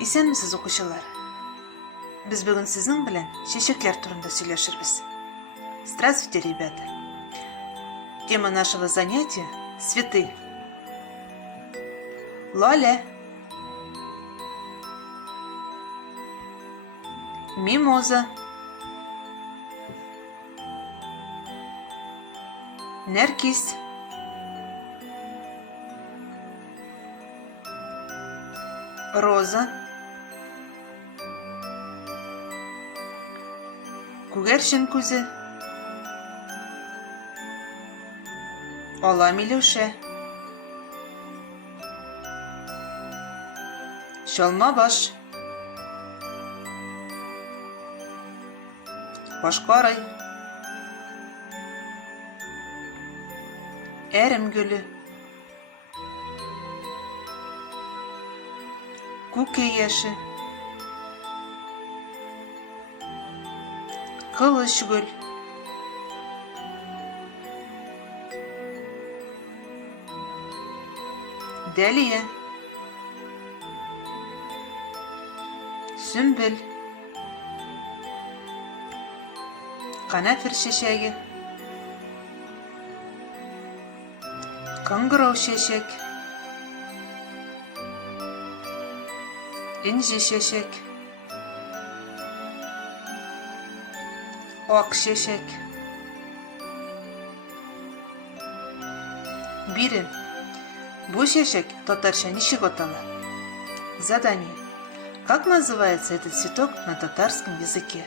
Исәнмесез, укучылар? Без бүген сезнең белән чәчәкләр турында сөйләшербез. Здравствуйте, ребята! Тема нашего занятия – цветы. Лоля, мимоза, неркис, роза, күгәрчен күзе, ала миләүшә, чалма баш, башкарай, әрем гөле, күке яше, кылыч гөл, дәлия, сөмбел, канәфер чәчәге, кыңгырау чәчәк, инҗе чәчәк, ак чәчәк. Бире, бу чәчәк татарча ничек атала? Задание. Как называется этот цветок на татарском языке?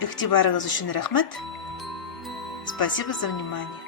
Игътибарыгыз өчен рәхмәт. Спасибо за внимание.